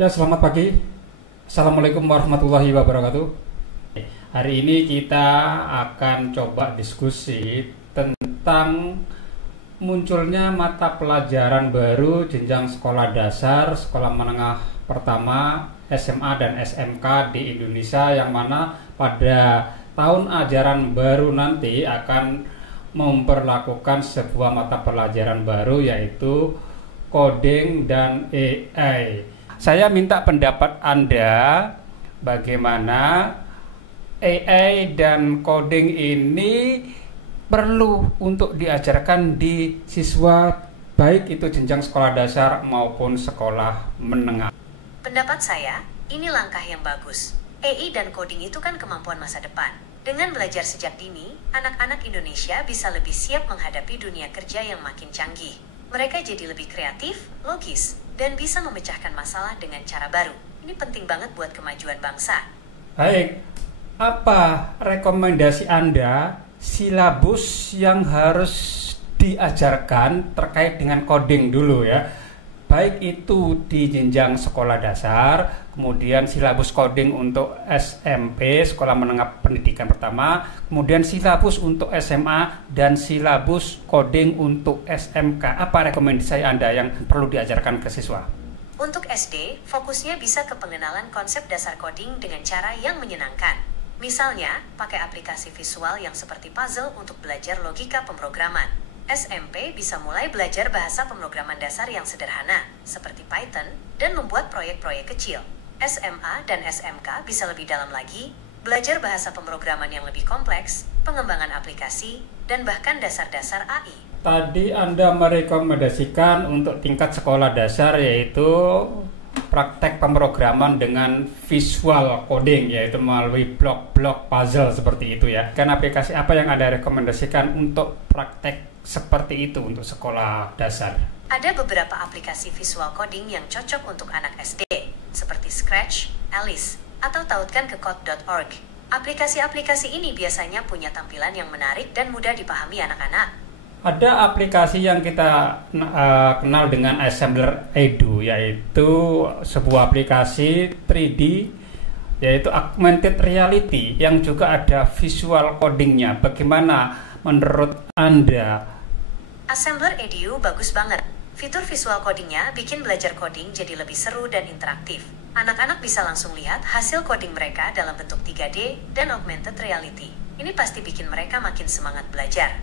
Ya, selamat pagi. Assalamualaikum warahmatullahi wabarakatuh. Hari ini kita akan coba diskusi tentang munculnya mata pelajaran baru jenjang sekolah dasar, sekolah menengah pertama, SMA dan SMK di Indonesia, yang mana pada tahun ajaran baru nanti akan memperlakukan sebuah mata pelajaran baru, yaitu coding dan AI. Saya minta pendapat Anda bagaimana AI dan coding ini perlu untuk diajarkan di siswa, baik itu jenjang sekolah dasar maupun sekolah menengah. Pendapat saya, ini langkah yang bagus. AI dan coding itu kan kemampuan masa depan. Dengan belajar sejak dini, anak-anak Indonesia bisa lebih siap menghadapi dunia kerja yang makin canggih. Mereka jadi lebih kreatif, logis, dan bisa memecahkan masalah dengan cara baru. Ini penting banget buat kemajuan bangsa. Baik, apa rekomendasi Anda silabus yang harus diajarkan terkait dengan coding dulu ya? Baik itu di jenjang sekolah dasar, kemudian silabus coding untuk SMP, sekolah menengah pendidikan pertama, kemudian silabus untuk SMA, dan silabus coding untuk SMK. Apa rekomendasi Anda yang perlu diajarkan ke siswa? Untuk SD, fokusnya bisa ke pengenalan konsep dasar coding dengan cara yang menyenangkan. Misalnya, pakai aplikasi visual yang seperti puzzle untuk belajar logika pemrograman. SMP bisa mulai belajar bahasa pemrograman dasar yang sederhana, seperti Python, dan membuat proyek-proyek kecil. SMA dan SMK bisa lebih dalam lagi, belajar bahasa pemrograman yang lebih kompleks, pengembangan aplikasi, dan bahkan dasar-dasar AI. Tadi Anda merekomendasikan untuk tingkat sekolah dasar yaitu praktek pemrograman dengan visual coding, yaitu melalui blok-blok puzzle seperti itu ya. Kan aplikasi apa yang Anda rekomendasikan untuk praktek seperti itu untuk sekolah dasar? Ada beberapa aplikasi visual coding yang cocok untuk anak SD, seperti Scratch, Alice, atau tautkan ke code.org. Aplikasi-aplikasi ini biasanya punya tampilan yang menarik dan mudah dipahami anak-anak. Ada aplikasi yang kita kenal dengan Assembler Edu, yaitu sebuah aplikasi 3D, yaitu augmented reality, yang juga ada visual codingnya. Bagaimana menurut Anda? Assembler Edu bagus banget. Fitur visual codingnya bikin belajar coding jadi lebih seru dan interaktif. Anak-anak bisa langsung lihat hasil coding mereka dalam bentuk 3D dan augmented reality. Ini pasti bikin mereka makin semangat belajar.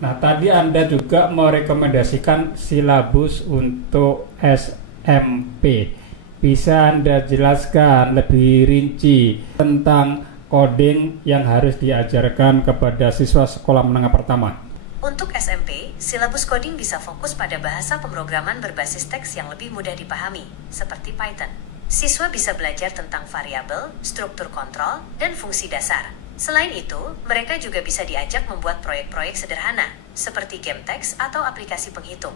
Nah, tadi Anda juga merekomendasikan silabus untuk SMP. Bisa Anda jelaskan lebih rinci tentang coding yang harus diajarkan kepada siswa sekolah menengah pertama? Untuk SMP, silabus coding bisa fokus pada bahasa pemrograman berbasis teks yang lebih mudah dipahami, seperti Python. Siswa bisa belajar tentang variabel, struktur kontrol, dan fungsi dasar. Selain itu, mereka juga bisa diajak membuat proyek-proyek sederhana, seperti game teks atau aplikasi penghitung.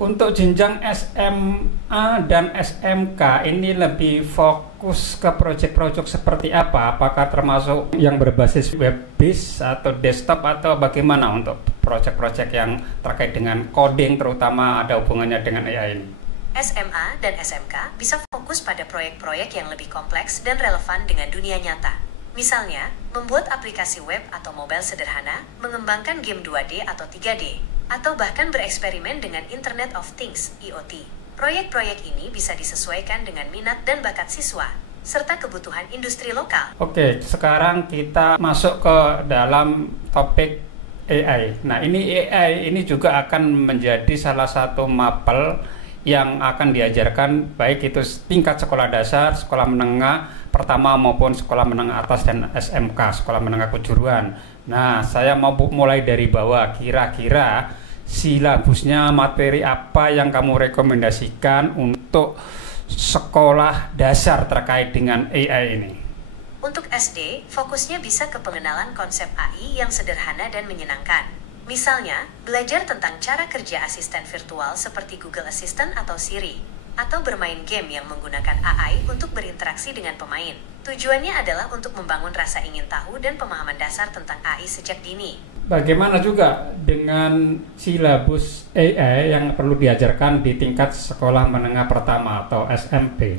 Untuk jenjang SMA dan SMK ini lebih fokus ke proyek-proyek seperti apa? Apakah termasuk yang berbasis web-based atau desktop, atau bagaimana untuk proyek-proyek yang terkait dengan coding, terutama ada hubungannya dengan AI ini? SMA dan SMK bisa fokus pada proyek-proyek yang lebih kompleks dan relevan dengan dunia nyata. Misalnya, membuat aplikasi web atau mobile sederhana, mengembangkan game 2D atau 3D, atau bahkan bereksperimen dengan Internet of Things (IoT). Proyek-proyek ini bisa disesuaikan dengan minat dan bakat siswa, serta kebutuhan industri lokal. Oke, sekarang kita masuk ke dalam topik AI. Nah, ini AI ini juga akan menjadi salah satu mapel yang akan diajarkan, baik itu tingkat sekolah dasar, sekolah menengah pertama maupun sekolah menengah atas dan SMK, sekolah menengah kejuruan. Nah, saya mau mulai dari bawah. Kira-kira silabusnya, materi apa yang kamu rekomendasikan untuk sekolah dasar terkait dengan AI ini? Untuk SD, fokusnya bisa ke pengenalan konsep AI yang sederhana dan menyenangkan. Misalnya, belajar tentang cara kerja asisten virtual seperti Google Assistant atau Siri, atau bermain game yang menggunakan AI untuk berinteraksi dengan pemain. Tujuannya adalah untuk membangun rasa ingin tahu dan pemahaman dasar tentang AI sejak dini. Bagaimana juga dengan silabus AI yang perlu diajarkan di tingkat sekolah menengah pertama atau SMP?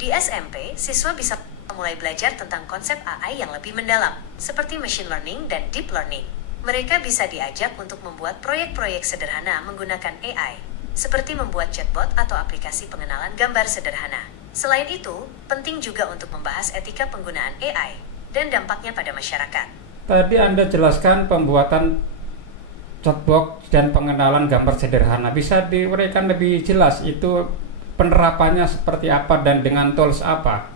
Di SMP, siswa bisa mulai belajar tentang konsep AI yang lebih mendalam, seperti machine learning dan deep learning. Mereka bisa diajak untuk membuat proyek-proyek sederhana menggunakan AI, seperti membuat chatbot atau aplikasi pengenalan gambar sederhana. Selain itu, penting juga untuk membahas etika penggunaan AI dan dampaknya pada masyarakat. Tadi Anda jelaskan pembuatan chatbot dan pengenalan gambar sederhana. Bisa diuraikan lebih jelas itu penerapannya seperti apa dan dengan tools apa?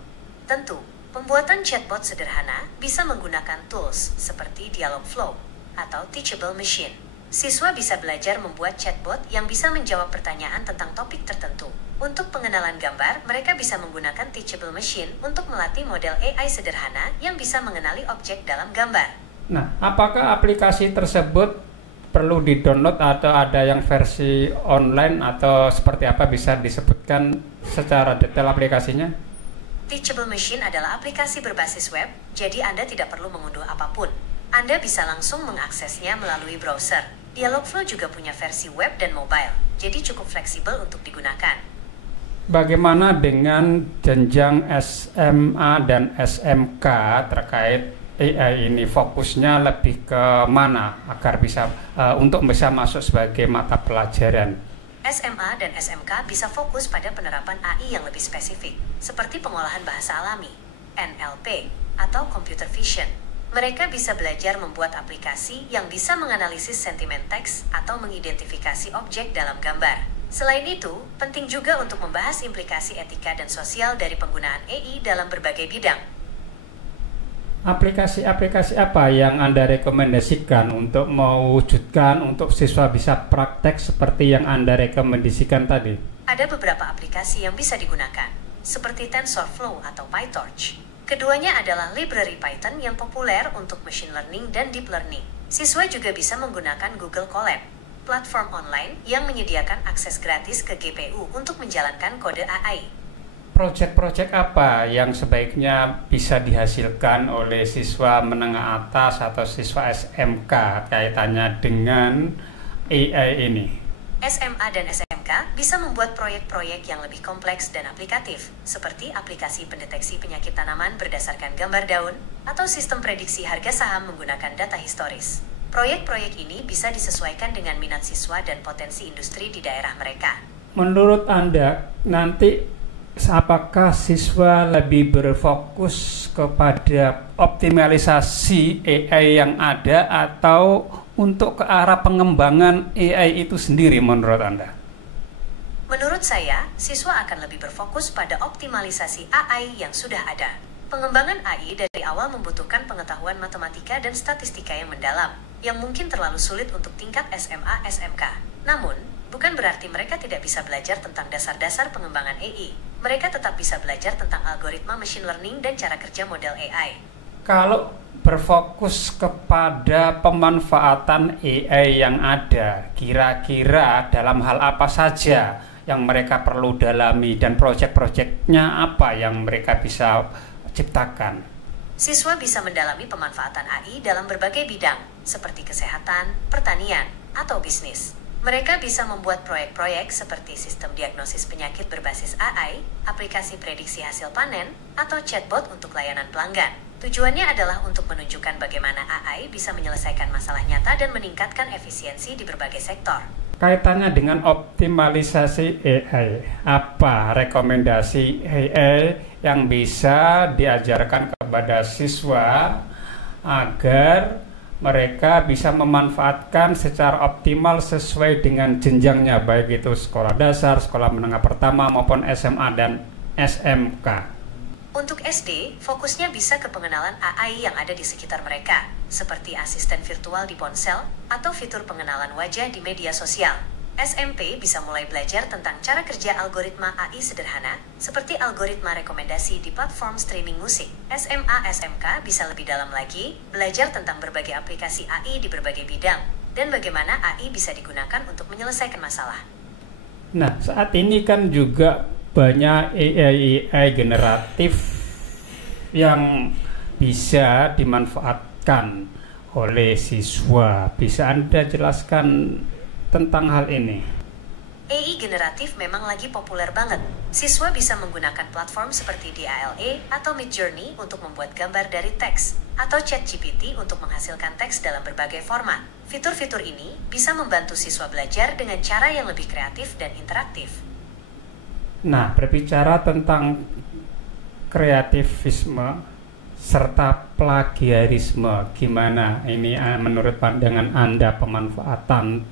Tentu, pembuatan chatbot sederhana bisa menggunakan tools seperti Dialogflow atau Teachable Machine. Siswa bisa belajar membuat chatbot yang bisa menjawab pertanyaan tentang topik tertentu. Untuk pengenalan gambar, mereka bisa menggunakan Teachable Machine untuk melatih model AI sederhana yang bisa mengenali objek dalam gambar. Nah, apakah aplikasi tersebut perlu di-download atau ada yang versi online atau seperti apa, bisa disebutkan secara detail aplikasinya? Teachable Machine adalah aplikasi berbasis web, jadi Anda tidak perlu mengunduh apapun. Anda bisa langsung mengaksesnya melalui browser. Dialogflow juga punya versi web dan mobile, jadi cukup fleksibel untuk digunakan. Bagaimana dengan jenjang SMA dan SMK terkait AI ini? Fokusnya lebih ke mana agar bisa untuk bisa masuk sebagai mata pelajaran? SMA dan SMK bisa fokus pada penerapan AI yang lebih spesifik, seperti pengolahan bahasa alami, NLP, atau computer vision. Mereka bisa belajar membuat aplikasi yang bisa menganalisis sentimen teks atau mengidentifikasi objek dalam gambar. Selain itu, penting juga untuk membahas implikasi etika dan sosial dari penggunaan AI dalam berbagai bidang. Aplikasi-aplikasi apa yang Anda rekomendasikan untuk mewujudkan untuk siswa bisa praktek seperti yang Anda rekomendasikan tadi? Ada beberapa aplikasi yang bisa digunakan, seperti TensorFlow atau PyTorch. Keduanya adalah library Python yang populer untuk machine learning dan deep learning. Siswa juga bisa menggunakan Google Colab, platform online yang menyediakan akses gratis ke GPU untuk menjalankan kode AI. Proyek-proyek apa yang sebaiknya bisa dihasilkan oleh siswa menengah atas atau siswa SMK kaitannya dengan AI ini? SMA dan SMK bisa membuat proyek-proyek yang lebih kompleks dan aplikatif, seperti aplikasi pendeteksi penyakit tanaman berdasarkan gambar daun, atau sistem prediksi harga saham menggunakan data historis. Proyek-proyek ini bisa disesuaikan dengan minat siswa dan potensi industri di daerah mereka. Menurut Anda, nanti apakah siswa lebih berfokus kepada optimalisasi AI yang ada atau untuk ke arah pengembangan AI itu sendiri menurut Anda? Menurut saya, siswa akan lebih berfokus pada optimalisasi AI yang sudah ada. Pengembangan AI dari awal membutuhkan pengetahuan matematika dan statistika yang mendalam, yang mungkin terlalu sulit untuk tingkat SMA-SMK. Namun, bukan berarti mereka tidak bisa belajar tentang dasar-dasar pengembangan AI. Mereka tetap bisa belajar tentang algoritma machine learning dan cara kerja model AI. Kalau berfokus kepada pemanfaatan AI yang ada, kira-kira dalam hal apa saja yang mereka perlu dalami dan proyek-proyeknya apa yang mereka bisa ciptakan? Siswa bisa mendalami pemanfaatan AI dalam berbagai bidang, seperti kesehatan, pertanian, atau bisnis. Mereka bisa membuat proyek-proyek seperti sistem diagnosis penyakit berbasis AI, aplikasi prediksi hasil panen, atau chatbot untuk layanan pelanggan. Tujuannya adalah untuk menunjukkan bagaimana AI bisa menyelesaikan masalah nyata dan meningkatkan efisiensi di berbagai sektor. Kaitannya dengan optimalisasi AI, apa rekomendasi AI yang bisa diajarkan kepada siswa agar mereka bisa memanfaatkan secara optimal sesuai dengan jenjangnya, baik itu sekolah dasar, sekolah menengah pertama maupun SMA dan SMK? Untuk SD, fokusnya bisa ke pengenalan AI yang ada di sekitar mereka, seperti asisten virtual di ponsel atau fitur pengenalan wajah di media sosial. SMP bisa mulai belajar tentang cara kerja algoritma AI sederhana, seperti algoritma rekomendasi di platform streaming musik. SMA-SMK bisa lebih dalam lagi, belajar tentang berbagai aplikasi AI di berbagai bidang, dan bagaimana AI bisa digunakan untuk menyelesaikan masalah. Nah, saat ini kan juga banyak AI generatif yang bisa dimanfaatkan oleh siswa. Bisa Anda jelaskan tentang hal ini? AI generatif memang lagi populer banget. Siswa bisa menggunakan platform seperti DALL-E atau Midjourney untuk membuat gambar dari teks, atau ChatGPT untuk menghasilkan teks dalam berbagai format. Fitur-fitur ini bisa membantu siswa belajar dengan cara yang lebih kreatif dan interaktif. Nah, berbicara tentang kreativisme serta plagiarisme, gimana ini menurut pandangan Anda pemanfaatan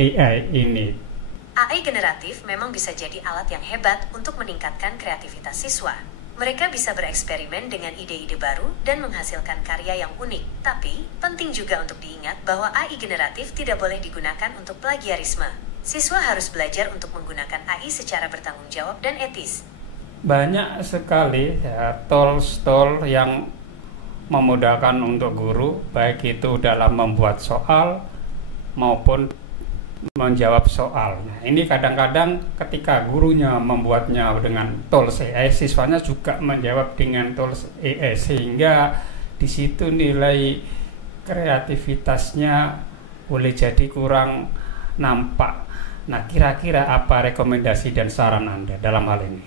AI ini? AI generatif memang bisa jadi alat yang hebat untuk meningkatkan kreativitas siswa. Mereka bisa bereksperimen dengan ide-ide baru dan menghasilkan karya yang unik. Tapi, penting juga untuk diingat bahwa AI generatif tidak boleh digunakan untuk plagiarisme. Siswa harus belajar untuk menggunakan AI secara bertanggung jawab dan etis. Banyak sekali ya, tools yang memudahkan untuk guru, baik itu dalam membuat soal maupun menjawab soal. Nah, ini kadang-kadang ketika gurunya membuatnya dengan tools AI, siswanya juga menjawab dengan tools AI, sehingga di situ nilai kreativitasnya boleh jadi kurang nampak. Nah, kira-kira apa rekomendasi dan saran Anda dalam hal ini?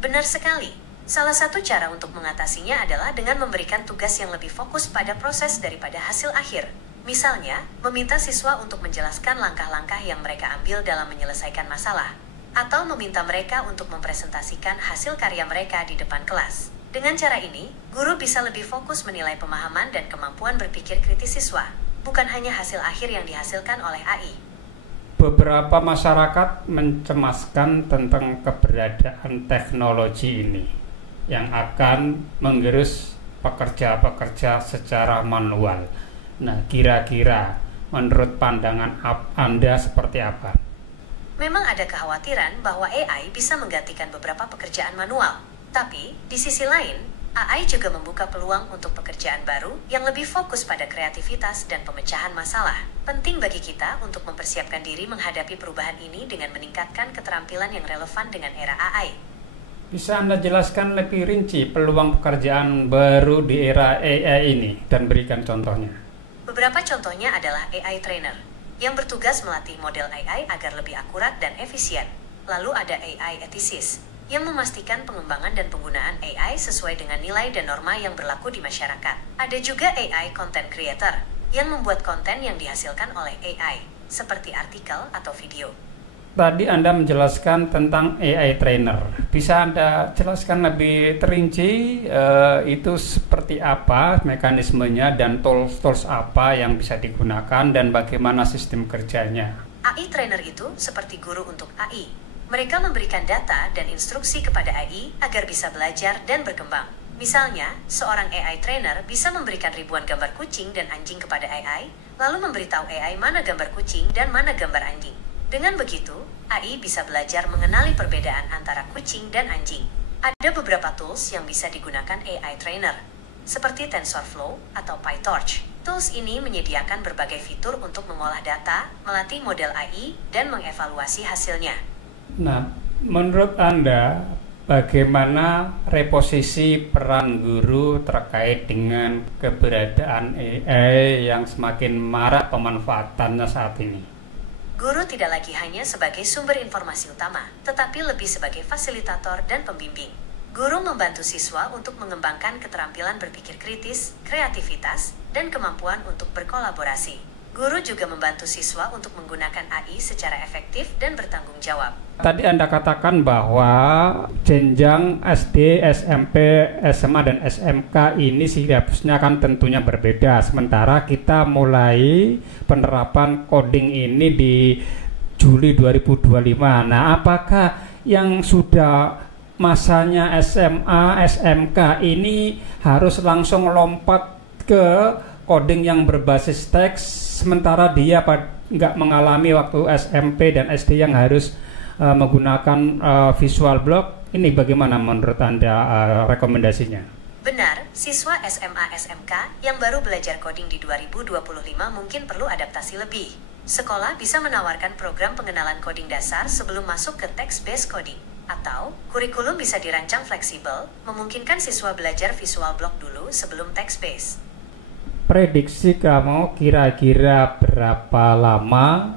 Benar sekali. Salah satu cara untuk mengatasinya adalah dengan memberikan tugas yang lebih fokus pada proses daripada hasil akhir. Misalnya, meminta siswa untuk menjelaskan langkah-langkah yang mereka ambil dalam menyelesaikan masalah, atau meminta mereka untuk mempresentasikan hasil karya mereka di depan kelas. Dengan cara ini, guru bisa lebih fokus menilai pemahaman dan kemampuan berpikir kritis siswa, bukan hanya hasil akhir yang dihasilkan oleh AI. Beberapa masyarakat mencemaskan tentang keberadaan teknologi ini yang akan menggerus pekerja-pekerja secara manual. Nah, kira-kira menurut pandangan Anda seperti apa? Memang ada kekhawatiran bahwa AI bisa menggantikan beberapa pekerjaan manual. Tapi, di sisi lain, AI juga membuka peluang untuk pekerjaan baru yang lebih fokus pada kreativitas dan pemecahan masalah. Penting bagi kita untuk mempersiapkan diri menghadapi perubahan ini dengan meningkatkan keterampilan yang relevan dengan era AI. Bisa Anda jelaskan lebih rinci peluang pekerjaan baru di era AI ini dan berikan contohnya? Beberapa contohnya adalah AI trainer, yang bertugas melatih model AI agar lebih akurat dan efisien. Lalu ada AI ethicist, yang memastikan pengembangan dan penggunaan AI sesuai dengan nilai dan norma yang berlaku di masyarakat. Ada juga AI content creator, yang membuat konten yang dihasilkan oleh AI, seperti artikel atau video. Tadi Anda menjelaskan tentang AI trainer. Bisa Anda jelaskan lebih terinci itu seperti apa mekanismenya dan tools apa yang bisa digunakan dan bagaimana sistem kerjanya? AI trainer itu seperti guru untuk AI. Mereka memberikan data dan instruksi kepada AI agar bisa belajar dan berkembang. Misalnya, seorang AI trainer bisa memberikan ribuan gambar kucing dan anjing kepada AI, lalu memberitahu AI mana gambar kucing dan mana gambar anjing. Dengan begitu, AI bisa belajar mengenali perbedaan antara kucing dan anjing. Ada beberapa tools yang bisa digunakan AI trainer, seperti TensorFlow atau PyTorch. Tools ini menyediakan berbagai fitur untuk mengolah data, melatih model AI, dan mengevaluasi hasilnya. Nah, menurut Anda, bagaimana reposisi peran guru terkait dengan keberadaan AI yang semakin marak pemanfaatannya saat ini? Guru tidak lagi hanya sebagai sumber informasi utama, tetapi lebih sebagai fasilitator dan pembimbing. Guru membantu siswa untuk mengembangkan keterampilan berpikir kritis, kreativitas, dan kemampuan untuk berkolaborasi. Guru juga membantu siswa untuk menggunakan AI secara efektif dan bertanggung jawab. Tadi Anda katakan bahwa jenjang SD, SMP, SMA, dan SMK ini silabusnya kan tentunya berbeda. Sementara kita mulai penerapan coding ini di Juli 2025. Nah, apakah yang sudah masanya SMA, SMK ini harus langsung lompat ke coding yang berbasis teks, sementara dia nggak mengalami waktu SMP dan SD yang harus menggunakan visual block? Ini bagaimana menurut Anda rekomendasinya? Benar, siswa SMA SMK yang baru belajar coding di 2025 mungkin perlu adaptasi lebih. Sekolah bisa menawarkan program pengenalan coding dasar sebelum masuk ke text-based coding. Atau, kurikulum bisa dirancang fleksibel, memungkinkan siswa belajar visual block dulu sebelum text-based. prediksi kamu kira-kira berapa lama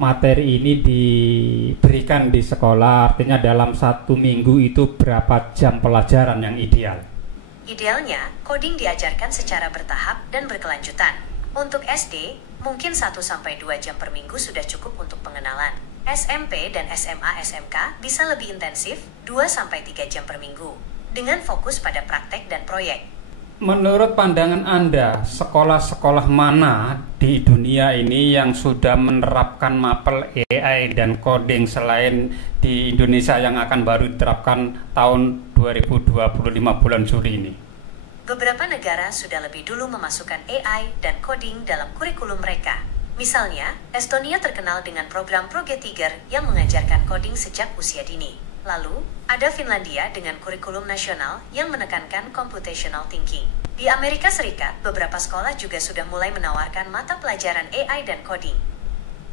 materi ini diberikan di sekolah? Artinya dalam 1 minggu itu berapa jam pelajaran yang ideal? Idealnya, coding diajarkan secara bertahap dan berkelanjutan. Untuk SD, mungkin 1-2 jam per minggu sudah cukup untuk pengenalan. SMP dan SMA SMK bisa lebih intensif 2-3 jam per minggu, dengan fokus pada praktek dan proyek. Menurut pandangan Anda, sekolah-sekolah mana di dunia ini yang sudah menerapkan mapel AI dan coding selain di Indonesia yang akan baru diterapkan tahun 2025 bulan Juli ini? Beberapa negara sudah lebih dulu memasukkan AI dan coding dalam kurikulum mereka. Misalnya, Estonia terkenal dengan program ProGetiger yang mengajarkan coding sejak usia dini. Lalu, ada Finlandia dengan kurikulum nasional yang menekankan computational thinking. Di Amerika Serikat, beberapa sekolah juga sudah mulai menawarkan mata pelajaran AI dan coding.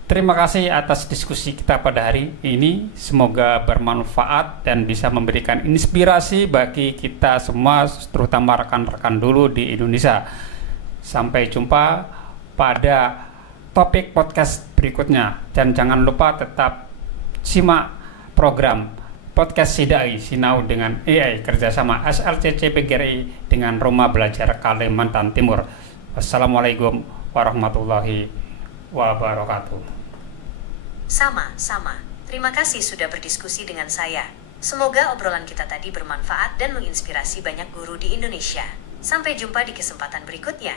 Terima kasih atas diskusi kita pada hari ini. Semoga bermanfaat dan bisa memberikan inspirasi bagi kita semua, terutama rekan-rekan dulu di Indonesia. Sampai jumpa pada topik podcast berikutnya. Dan jangan lupa tetap simak program Podcast Sidai Sinau dengan AI kerjasama SLCC PGRI dengan Rumah Belajar Kalimantan Timur. Wassalamualaikum warahmatullahi wabarakatuh. Sama-sama. Terima kasih sudah berdiskusi dengan saya. Semoga obrolan kita tadi bermanfaat dan menginspirasi banyak guru di Indonesia. Sampai jumpa di kesempatan berikutnya.